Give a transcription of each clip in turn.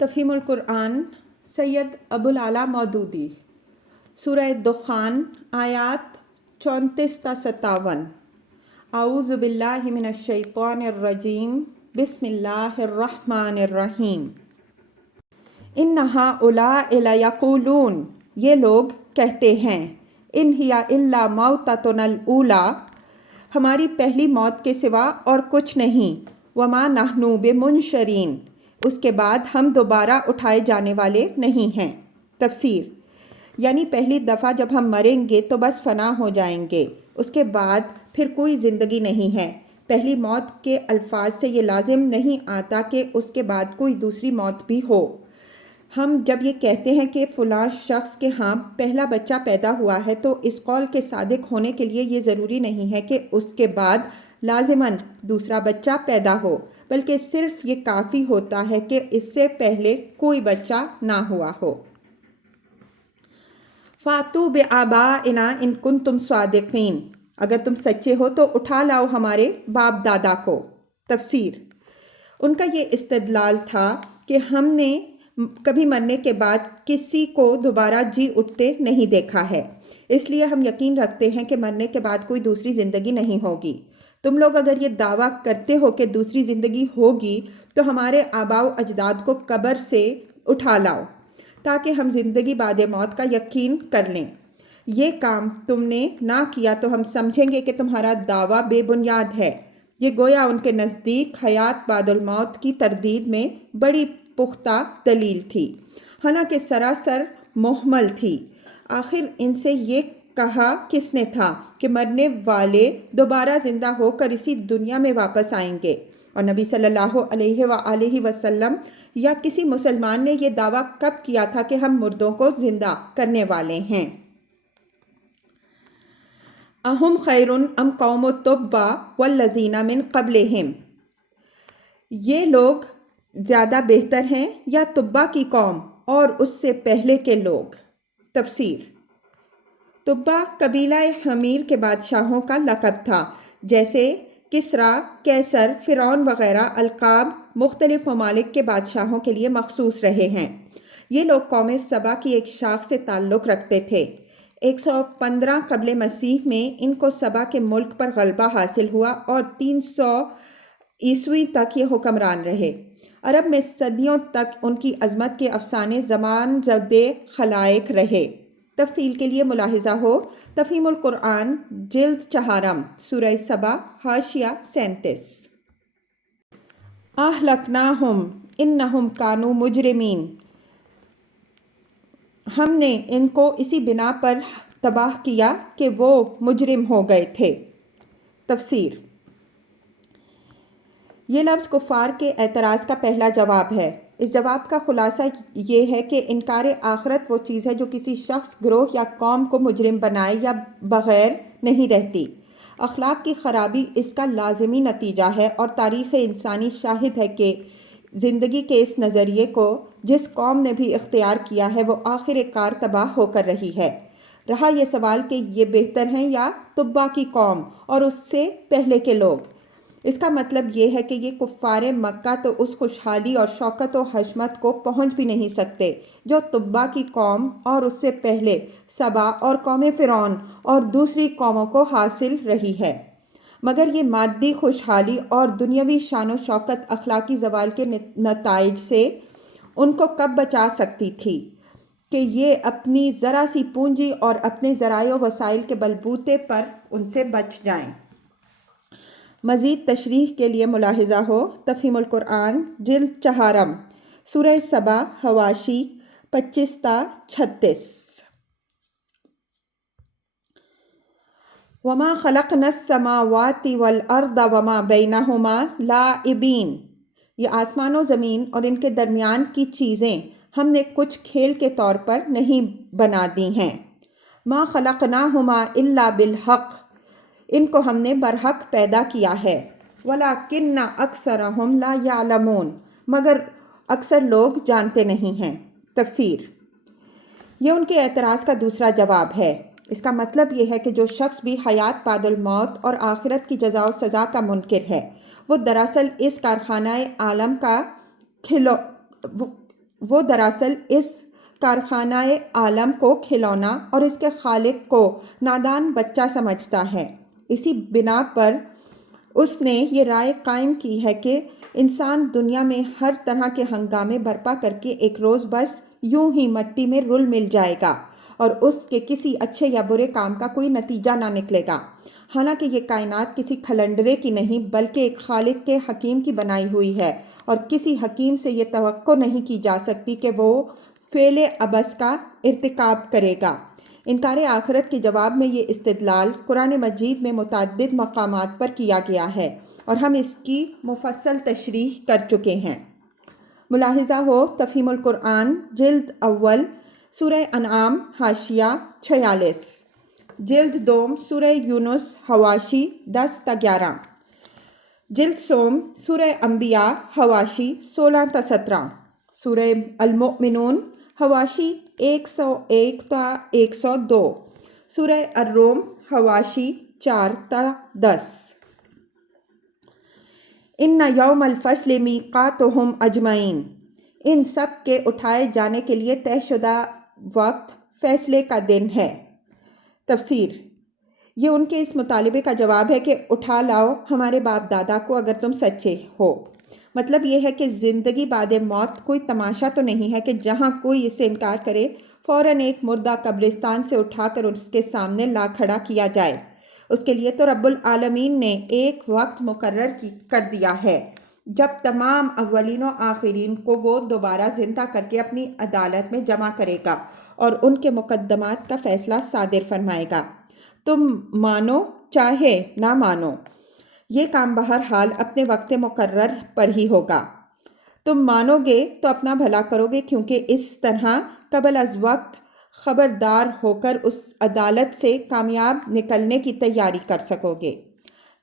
تفہیم القرآن سید ابوالعلا مودودی، سورہ دخان، آیات 34 تا 57۔ اعوذ باللہ من الشیطان الرجیم، بسم اللہ الرحمن الرحیم۔ ان ہؤلاء لیقولون، یہ لوگ کہتے ہیں، ان ہی الا موتتنا الاولی، ہماری پہلی موت کے سوا اور کچھ نہیں، وما نحن بمنشرین، اس کے بعد ہم دوبارہ اٹھائے جانے والے نہیں ہیں۔ تفسیر: یعنی پہلی دفعہ جب ہم مریں گے تو بس فنا ہو جائیں گے، اس کے بعد پھر کوئی زندگی نہیں ہے۔ پہلی موت کے الفاظ سے یہ لازم نہیں آتا کہ اس کے بعد کوئی دوسری موت بھی ہو۔ ہم جب یہ کہتے ہیں کہ فلاں شخص کے ہاں پہلا بچہ پیدا ہوا ہے تو اس قول کے صادق ہونے کے لیے یہ ضروری نہیں ہے کہ اس کے بعد لازماً دوسرا بچہ پیدا ہو، بلکہ صرف یہ کافی ہوتا ہے کہ اس سے پہلے کوئی بچہ نہ ہوا ہو۔ فَأْتُوا بِآبَائِنَا إِن كُنتُمْ صَادِقِينَ، اگر تم سچے ہو تو اٹھا لاؤ ہمارے باپ دادا کو۔ تفسیر: ان کا یہ استدلال تھا کہ ہم نے کبھی مرنے کے بعد کسی کو دوبارہ جی اٹھتے نہیں دیکھا ہے، اس لیے ہم یقین رکھتے ہیں کہ مرنے کے بعد کوئی دوسری زندگی نہیں ہوگی۔ تم لوگ اگر یہ دعویٰ کرتے ہو کہ دوسری زندگی ہوگی تو ہمارے آباء و اجداد کو قبر سے اٹھا لاؤ تاکہ ہم زندگی بعد موت کا یقین کر لیں۔ یہ کام تم نے نہ کیا تو ہم سمجھیں گے کہ تمہارا دعویٰ بے بنیاد ہے۔ یہ گویا ان کے نزدیک حیات بعد الموت کی تردید میں بڑی پختہ دلیل تھی، حالانکہ سراسر محمل تھی۔ آخر ان سے یہ کہا کس نے تھا کہ مرنے والے دوبارہ زندہ ہو کر اسی دنیا میں واپس آئیں گے، اور نبی صلی اللہ علیہ وآلہ وسلم یا کسی مسلمان نے یہ دعویٰ کب کیا تھا کہ ہم مردوں کو زندہ کرنے والے ہیں؟ اہم خیر ام قوم تبع والذین من قبلہم، یہ لوگ زیادہ بہتر ہیں یا تبع کی قوم اور اس سے پہلے کے لوگ؟ تفسیر: تبع قبیلہ حمیر کے بادشاہوں کا لقب تھا، جیسے کسریٰ، کیسر، فرعون وغیرہ القاب مختلف ممالک کے بادشاہوں کے لیے مخصوص رہے ہیں۔ یہ لوگ قوم سبا کی ایک شاخ سے تعلق رکھتے تھے۔ 115 قبل مسیح میں ان کو سبا کے ملک پر غلبہ حاصل ہوا اور 300 عیسوی تک یہ حکمران رہے۔ عرب میں صدیوں تک ان کی عظمت کے افسانے زمان زد خلائق رہے۔ تفصیل کے لیے ملاحظہ ہو تفہیم القرآن جلد 4، سورہ سبا، حاشیہ 37۔ اہلکناہم انہم کانوا مجرمین، ہم نے ان کو اسی بنا پر تباہ کیا کہ وہ مجرم ہو گئے تھے۔ تفسیر: یہ لفظ کفار کے اعتراض کا پہلا جواب ہے۔ اس جواب کا خلاصہ یہ ہے کہ انکار آخرت وہ چیز ہے جو کسی شخص، گروہ یا قوم کو مجرم بنائے یا بغیر نہیں رہتی۔ اخلاق کی خرابی اس کا لازمی نتیجہ ہے، اور تاریخ انسانی شاہد ہے کہ زندگی کے اس نظریے کو جس قوم نے بھی اختیار کیا ہے وہ آخر کار تباہ ہو کر رہی ہے۔ رہا یہ سوال کہ یہ بہتر ہیں یا تبع کی قوم اور اس سے پہلے کے لوگ، اس کا مطلب یہ ہے کہ یہ کفار مکہ تو اس خوشحالی اور شوکت و حشمت کو پہنچ بھی نہیں سکتے جو تبع کی قوم اور اس سے پہلے سبا اور قوم فرعون اور دوسری قوموں کو حاصل رہی ہے، مگر یہ مادی خوشحالی اور دنیاوی شان و شوکت اخلاقی زوال کے نتائج سے ان کو کب بچا سکتی تھی کہ یہ اپنی ذرا سی پونجی اور اپنے ذرائع و وسائل کے بلبوتے پر ان سے بچ جائیں۔ مزید تشریح کے لیے ملاحظہ ہو تفہیم القرآن جلد 4، سورہ سبا، حواشی 25 تا 36۔ وما خلقنا السماوات والارض وما بینہما لاعبین، یہ آسمان و زمین اور ان کے درمیان کی چیزیں ہم نے کچھ کھیل کے طور پر نہیں بنا دی ہیں۔ ما خلقناہما الا بالحق، ان کو ہم نے برحق پیدا کیا ہے۔ وَلَٰكِنَّ أَكْثَرَهُمْ لَا يَعْلَمُونَ، مگر اکثر لوگ جانتے نہیں ہیں۔ تفسیر: یہ ان کے اعتراض کا دوسرا جواب ہے۔ اس کا مطلب یہ ہے کہ جو شخص بھی حیات بعد الموت اور آخرت کی جزا و سزا کا منکر ہے، وہ دراصل اس کارخانہ عالم کا وہ دراصل اس کارخانہ عالم کو کھلونا اور اس کے خالق کو نادان بچہ سمجھتا ہے۔ اسی بنا پر اس نے یہ رائے قائم کی ہے کہ انسان دنیا میں ہر طرح کے ہنگامے برپا کر کے ایک روز بس یوں ہی مٹی میں رل مل جائے گا اور اس کے کسی اچھے یا برے کام کا کوئی نتیجہ نہ نکلے گا۔ حالانکہ یہ کائنات کسی کھلنڈرے کی نہیں بلکہ ایک خالق کے حکیم کی بنائی ہوئی ہے، اور کسی حکیم سے یہ توقع نہیں کی جا سکتی کہ وہ فعل عبث کا ارتکاب کرے گا۔ انکار آخرت کے جواب میں یہ استدلال قرآن مجید میں متعدد مقامات پر کیا گیا ہے، اور ہم اس کی مفصل تشریح کر چکے ہیں۔ ملاحظہ ہو تفہیم القرآن جلد اول سورہ انعام حاشیہ 46، جلد دوم سورہ یونس حواشی 10 تا 11، جلد سوم سورہ انبیاء حواشی 16 تا 17، سورہ المؤمنون حواشی 101 تا 102، سورہ الروم حواشی 4 تا 10۔ ان یوم الفصل میقاتہم اجمعین، ان سب کے اٹھائے جانے کے لیے طے شدہ وقت فیصلے کا دن ہے۔ تفسیر: یہ ان کے اس مطالبے کا جواب ہے کہ اٹھا لاؤ ہمارے باپ دادا کو اگر تم سچے ہو۔ مطلب یہ ہے کہ زندگی بعد موت کوئی تماشا تو نہیں ہے کہ جہاں کوئی اس سے انکار کرے فوراً ایک مردہ قبرستان سے اٹھا کر اس کے سامنے لا کھڑا کیا جائے۔ اس کے لیے تو رب العالمین نے ایک وقت مقرر کر دیا ہے جب تمام اولین و آخرین کو وہ دوبارہ زندہ کر کے اپنی عدالت میں جمع کرے گا اور ان کے مقدمات کا فیصلہ صادر فرمائے گا۔ تم مانو چاہے نہ مانو، یہ کام بہرحال اپنے وقت مقرر پر ہی ہوگا۔ تم مانو گے تو اپنا بھلا کرو گے، کیونکہ اس طرح قبل از وقت خبردار ہو کر اس عدالت سے کامیاب نکلنے کی تیاری کر سکو گے۔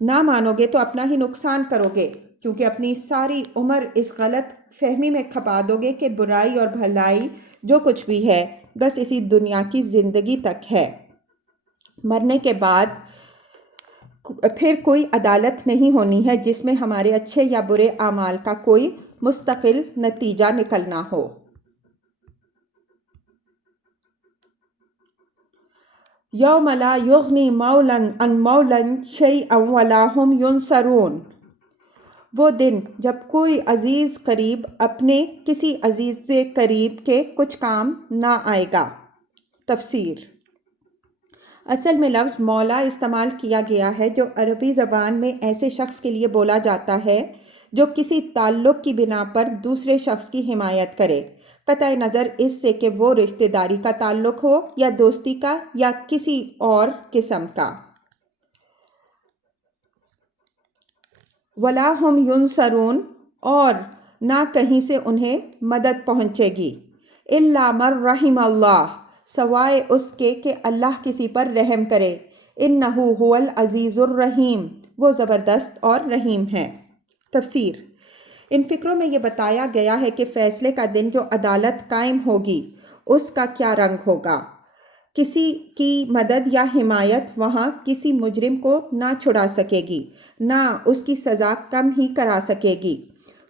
نہ مانو گے تو اپنا ہی نقصان کرو گے، کیونکہ اپنی ساری عمر اس غلط فہمی میں کھپا دو گے کہ برائی اور بھلائی جو کچھ بھی ہے بس اسی دنیا کی زندگی تک ہے، مرنے کے بعد پھر کوئی عدالت نہیں ہونی ہے جس میں ہمارے اچھے یا برے اعمال کا کوئی مستقل نتیجہ نکلنا ہو۔ یوم لا یغنی مولا عن مولا شیئا ولا هم ینصرون، وہ دن جب کوئی عزیز قریب اپنے کسی عزیز سے قریب کے کچھ کام نہ آئے گا۔ تفسیر: اصل میں لفظ مولا استعمال کیا گیا ہے جو عربی زبان میں ایسے شخص کے لیے بولا جاتا ہے جو کسی تعلق کی بنا پر دوسرے شخص کی حمایت کرے، قطع نظر اس سے کہ وہ رشتہ داری کا تعلق ہو یا دوستی کا یا کسی اور قسم کا۔ وَلَا هُمْ يُنصَرُونَ، اور نہ کہیں سے انہیں مدد پہنچے گی۔ إِلَّا مَن رَحِمَ اللَّهُ، سوائے اس کے کہ اللہ کسی پر رحم کرے۔ إِنَّهُ هُوَ الْعَزِيزُ الرَّحِيمُ، وہ زبردست اور رحیم ہے۔ تفسیر: ان فقروں میں یہ بتایا گیا ہے کہ فیصلے کا دن جو عدالت قائم ہوگی اس کا کیا رنگ ہوگا۔ کسی کی مدد یا حمایت وہاں کسی مجرم کو نہ چھڑا سکے گی، نہ اس کی سزا کم ہی کرا سکے گی۔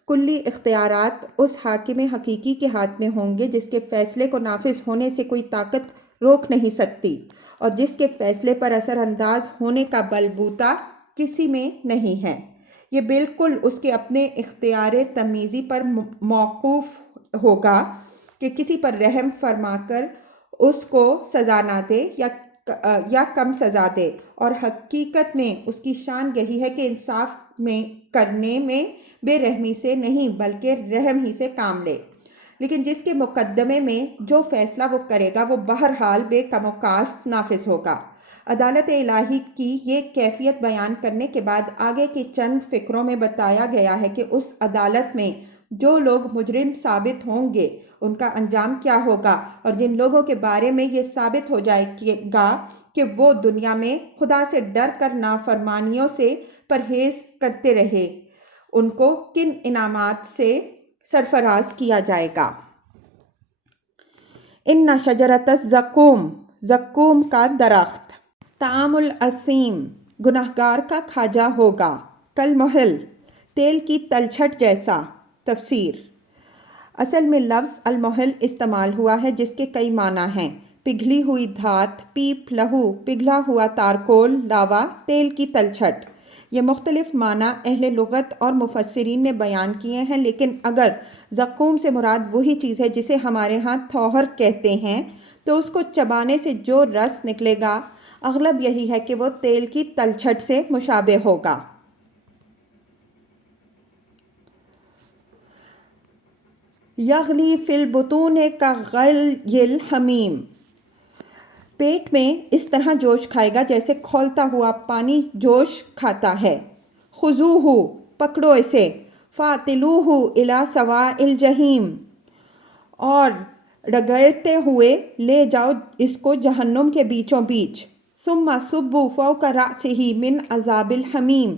کلی اختیارات اس حاکم حقیقی کے ہاتھ میں ہوں گے جس کے فیصلے کو نافذ ہونے سے کوئی طاقت روک نہیں سکتی، اور جس کے فیصلے پر اثر انداز ہونے کا بلبوتا کسی میں نہیں ہے۔ یہ بالکل اس کے اپنے اختیار تمیزی پر موقوف ہوگا کہ کسی پر رحم فرما کر اس کو سزا نہ دے یا کم سزا دے، اور حقیقت میں اس کی شان یہی ہے کہ انصاف میں کرنے میں بے رحمی سے نہیں بلکہ رحم ہی سے کام لے۔ لیکن جس کے مقدمے میں جو فیصلہ وہ کرے گا وہ بہرحال بے کم و کاست نافذ ہوگا۔ عدالت الہی کی یہ کیفیت بیان کرنے کے بعد آگے کی چند فقروں میں بتایا گیا ہے کہ اس عدالت میں جو لوگ مجرم ثابت ہوں گے ان کا انجام کیا ہوگا، اور جن لوگوں کے بارے میں یہ ثابت ہو جائے گا کہ وہ دنیا میں خدا سے ڈر کر نافرمانیوں سے پرہیز کرتے رہے، ان کو کن انعامات سے سرفراز کیا جائے گا۔ ان شجرۃ الزقوم، زقوم کا درخت، طعام الاثیم، گنہگار کا کھاجا ہوگا، کالمہل، تیل کی تلچھٹ جیسا۔ تفسیر: اصل میں لفظ المحل استعمال ہوا ہے جس کے کئی معنی ہیں: پگھلی ہوئی دھات، پیپ، لہو، پگھلا ہوا تارکول، لاوا، تیل کی تلچھٹ۔ یہ مختلف معنی اہل لغت اور مفسرین نے بیان کیے ہیں، لیکن اگر زقوم سے مراد وہی چیز ہے جسے ہمارے ہاں تھوہر کہتے ہیں تو اس کو چبانے سے جو رس نکلے گا اغلب یہی ہے کہ وہ تیل کی تلچھٹ سے مشابہ ہوگا۔ یغلی فی البطون کغلی الحمیم، پیٹ میں اس طرح جوش کھائے گا جیسے کھولتا ہوا پانی جوش کھاتا ہے۔ خذوہ، پکڑو اسے، فاعتلوہ الی سواء الجحیم، اور رگڑتے ہوئے لے جاؤ اس کو جہنم کے بیچوں بیچ۔ ثم صبوا فوق رأسہ من عذاب الحمیم،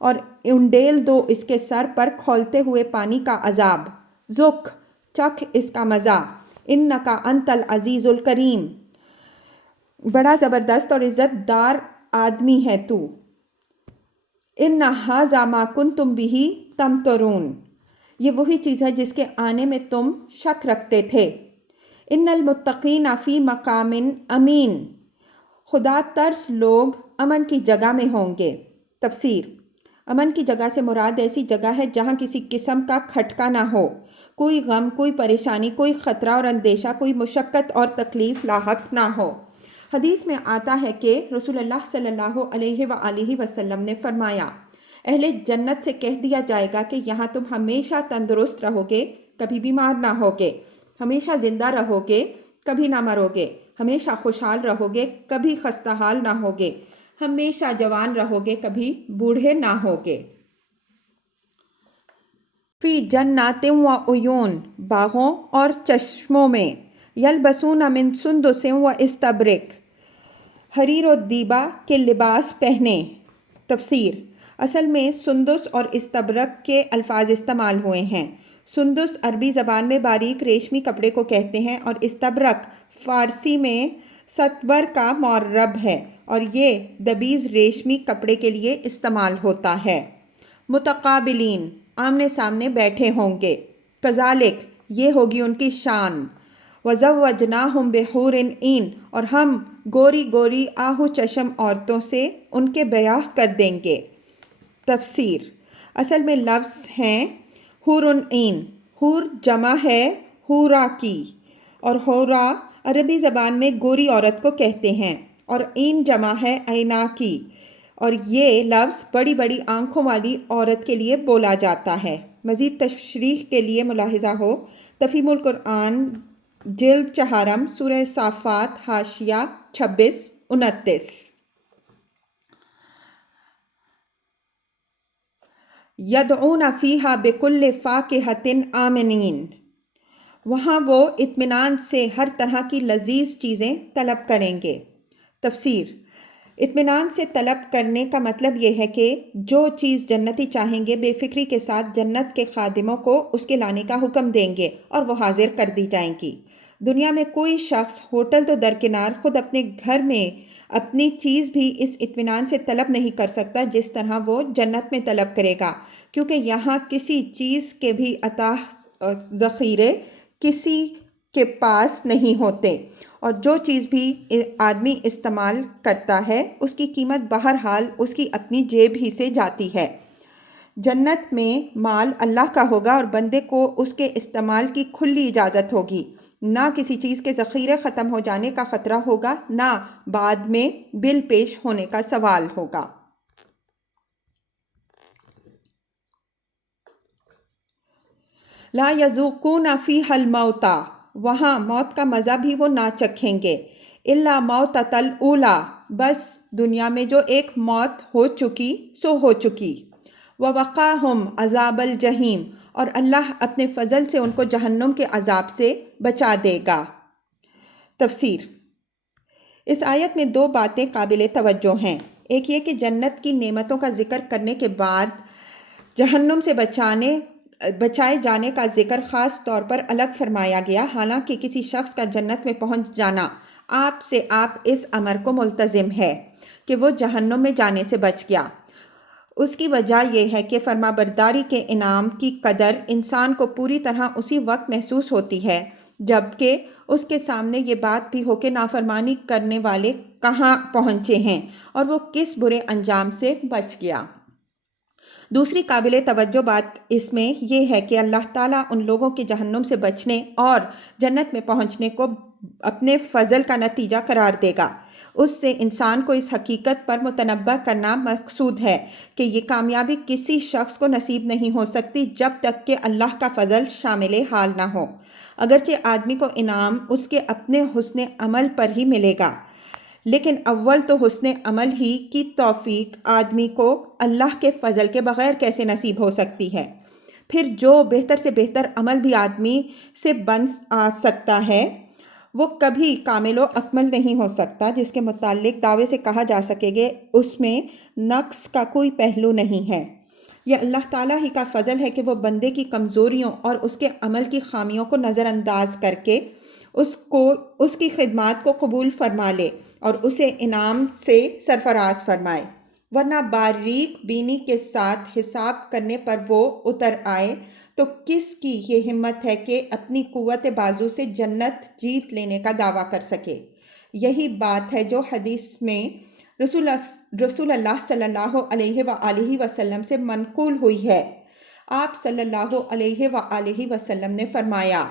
اور انڈیل دو اس کے سر پر کھولتے ہوئے پانی کا عذاب۔ ذق، چکھ اس کا مزہ، انک انت العزیز الکریم، بڑا زبردست اور عزت دار آدمی ہے تو۔ ان ھذا ما کنتم بہ تمترون، یہ وہی چیز ہے جس کے آنے میں تم شک رکھتے تھے۔ ان المتقین فی مقام امین، خدا ترس لوگ امن کی جگہ میں ہوں گے۔ تفسیر: امن کی جگہ سے مراد ایسی جگہ ہے جہاں کسی قسم کا کھٹکا نہ ہو، کوئی غم، کوئی پریشانی، کوئی خطرہ اور اندیشہ، کوئی مشقت اور تکلیف لاحق نہ ہو۔ حدیث میں آتا ہے کہ رسول اللہ صلی اللہ علیہ وآلہ وسلم نے فرمایا، اہل جنت سے کہہ دیا جائے گا کہ یہاں تم ہمیشہ تندرست رہو گے، کبھی بیمار نہ ہوگے، ہمیشہ زندہ رہو گے، کبھی نہ مرو گے، ہمیشہ خوشحال رہو گے، کبھی خستہ حال نہ ہوگے، ہمیشہ جوان رہو گے، کبھی بوڑھے نہ ہوگے۔ فی جنات و عیون، باغوں اور چشموں میں، یلبسون من سندس و استبرق، حریر و دیبا کے لباس پہنے۔ تفسیر: اصل میں سندس اور استبرق کے الفاظ استعمال ہوئے ہیں۔ سندس عربی زبان میں باریک ریشمی کپڑے کو کہتے ہیں اور استبرق فارسی میں ستبر کا معرب ہے اور یہ دبیز ریشمی کپڑے کے لیے استعمال ہوتا ہے۔ متقابلین، آمنے سامنے بیٹھے ہوں گے۔ کذالک، یہ ہوگی ان کی شان۔ وزوجناہم بحور عین، اور ہم گوری گوری آہو چشم عورتوں سے ان کے بیاہ کر دیں گے۔ تفسیر: اصل میں لفظ ہیں حور عین، حور جمع ہے حورا کی، اور حورا عربی زبان میں گوری عورت کو کہتے ہیں، اور عین جمع ہے عینا کی، اور یہ لفظ بڑی بڑی آنکھوں والی عورت کے لیے بولا جاتا ہے۔ مزید تشریح کے لیے ملاحظہ ہو تفہیم القرآن جلد چہارم، سورہ صافات، حاشیہ 26-29۔ یدعون فیہا بکل فاکہۃ آمنین، وہاں وہ اطمینان سے ہر طرح کی لذیذ چیزیں طلب کریں گے۔ تفسیر: اطمینان سے طلب کرنے کا مطلب یہ ہے کہ جو چیز جنتی چاہیں گے بے فکری کے ساتھ جنت کے خادموں کو اس کے لانے کا حکم دیں گے اور وہ حاضر کر دی جائیں گی۔ دنیا میں کوئی شخص ہوٹل تو درکنار خود اپنے گھر میں اپنی چیز بھی اس اطمینان سے طلب نہیں کر سکتا جس طرح وہ جنت میں طلب کرے گا، کیونکہ یہاں کسی چیز کے بھی اتاہ ذخیرے کسی کے پاس نہیں ہوتے، اور جو چیز بھی آدمی استعمال کرتا ہے اس کی قیمت بہرحال اس کی اپنی جیب ہی سے جاتی ہے۔ جنت میں مال اللہ کا ہوگا اور بندے کو اس کے استعمال کی کھلی اجازت ہوگی، نہ کسی چیز کے ذخیرے ختم ہو جانے کا خطرہ ہوگا، نہ بعد میں بل پیش ہونے کا سوال ہوگا۔ لا یذوقون فیہا الموت، وہاں موت کا مزہ بھی وہ نہ چکھیں گے، الا موتۃ الاولی، بس دنیا میں جو ایک موت ہو چکی سو ہو چکی۔ ووقاہم عذاب الجحیم، اور اللہ اپنے فضل سے ان کو جہنم کے عذاب سے بچا دے گا۔ تفسیر: اس آیت میں دو باتیں قابل توجہ ہیں۔ ایک یہ کہ جنت کی نعمتوں کا ذکر کرنے کے بعد جہنم سے بچائے جانے کا ذکر خاص طور پر الگ فرمایا گیا، حالانکہ کسی شخص کا جنت میں پہنچ جانا آپ سے آپ اس امر کو ملتزم ہے کہ وہ جہنم میں جانے سے بچ گیا۔ اس کی وجہ یہ ہے کہ فرما برداری کے انعام کی قدر انسان کو پوری طرح اسی وقت محسوس ہوتی ہے جبکہ اس کے سامنے یہ بات بھی ہو کہ نافرمانی کرنے والے کہاں پہنچے ہیں اور وہ کس برے انجام سے بچ گیا۔ دوسری قابل توجہ بات اس میں یہ ہے کہ اللہ تعالیٰ ان لوگوں کے جہنم سے بچنے اور جنت میں پہنچنے کو اپنے فضل کا نتیجہ قرار دے گا۔ اس سے انسان کو اس حقیقت پر متنبہ کرنا مقصود ہے کہ یہ کامیابی کسی شخص کو نصیب نہیں ہو سکتی جب تک کہ اللہ کا فضل شامل حال نہ ہو، اگرچہ آدمی کو انعام اس کے اپنے حسن عمل پر ہی ملے گا، لیکن اول تو حسن عمل ہی کی توفیق آدمی کو اللہ کے فضل کے بغیر کیسے نصیب ہو سکتی ہے؟ پھر جو بہتر سے بہتر عمل بھی آدمی سے بن سکتا ہے وہ کبھی کامل و اکمل نہیں ہو سکتا، جس کے متعلق دعوے سے کہا جا سکے گا اس میں نقص کا کوئی پہلو نہیں ہے۔ یہ اللہ تعالیٰ ہی کا فضل ہے کہ وہ بندے کی کمزوریوں اور اس کے عمل کی خامیوں کو نظر انداز کر کے اس کی خدمات کو قبول فرما لے اور اسے انعام سے سرفراز فرمائے، ورنہ باریک بینی کے ساتھ حساب کرنے پر وہ اتر آئے تو کس کی یہ ہمت ہے کہ اپنی قوت بازو سے جنت جیت لینے کا دعویٰ کر سکے؟ یہی بات ہے جو حدیث میں رسول اللہ صلی اللہ علیہ وآلہ وسلم سے منقول ہوئی ہے۔ آپ صلی اللہ علیہ وآلہ وسلم نے فرمایا،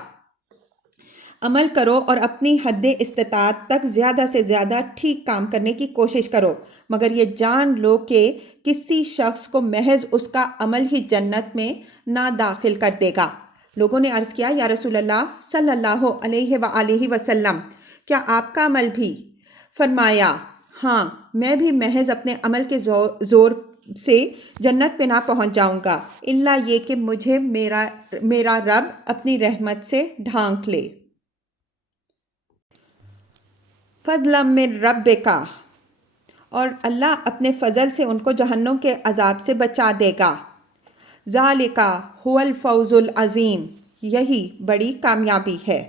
عمل کرو اور اپنی حد استطاعت تک زیادہ سے زیادہ ٹھیک کام کرنے کی کوشش کرو، مگر یہ جان لو کہ کسی شخص کو محض اس کا عمل ہی جنت میں نہ داخل کر دے گا۔ لوگوں نے عرض کیا، یا رسول اللہ صلی اللہ علیہ وآلہ وسلم، کیا آپ کا عمل بھی؟ فرمایا، ہاں، میں بھی محض اپنے عمل کے زور سے جنت پہ نہ پہنچ جاؤں گا، الا یہ کہ مجھے میرا رب اپنی رحمت سے ڈھانک لے۔ فضلا من ربک، اور اللہ اپنے فضل سے ان کو جہنم کے عذاب سے بچا دے گا۔ ذالک هو الفوز العظیم، یہی بڑی کامیابی ہے۔